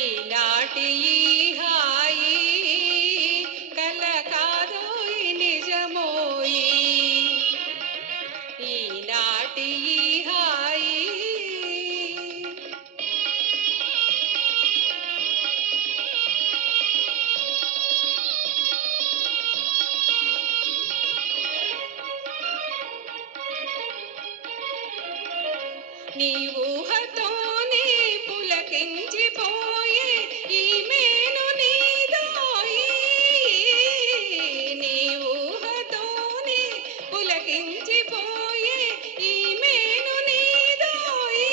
ఈనాటి నీ ఊహతోనే పులకించిపోయే ఈ మేను నీదోయి. నీ ఊహతోనే పులకించిపోయే ఈ మేను నీదోయి.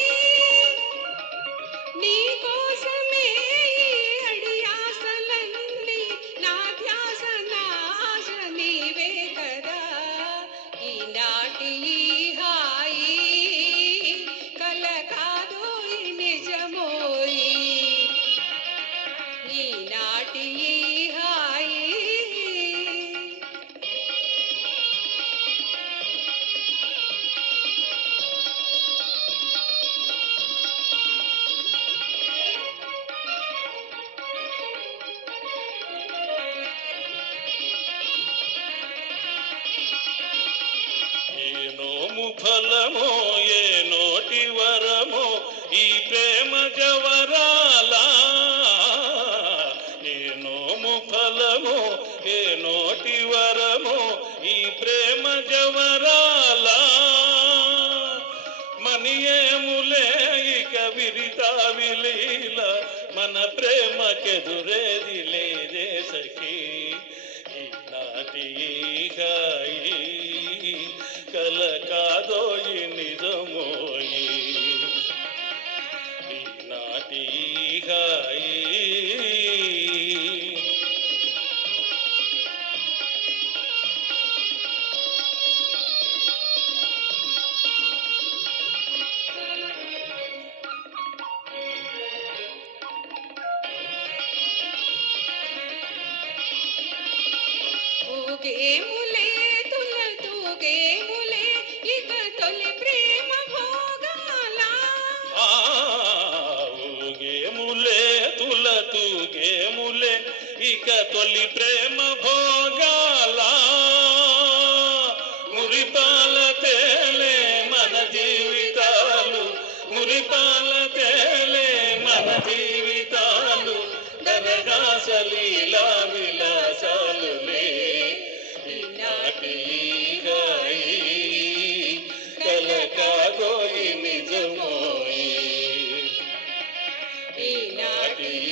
నీ కోసమే అడియాసలన్నీ నా ధ్యాస నా ఆశ నీవే కదా. ఈనాటి నోము ఫలమో ఏ నోటి వరమో ఈ ప్రేమ జవరాల? ఏ నోము ఫలమో ఏ నోటి వరమో ఈ ప్రేమ జవరాల? మనియేములే ఇక విరితా విలీల మన ప్రేమకెదురే కల కాదోయి నిజమోయి ఈనాటి ఈ ఊగేములే తుల తూగేములే ఇక తొలి ప్రేమ భోగాల. మురిపాల తేలే మన జీవితాలు మురిపాల తేలే మన జీవితాలు. దరగాసలీలా Amen.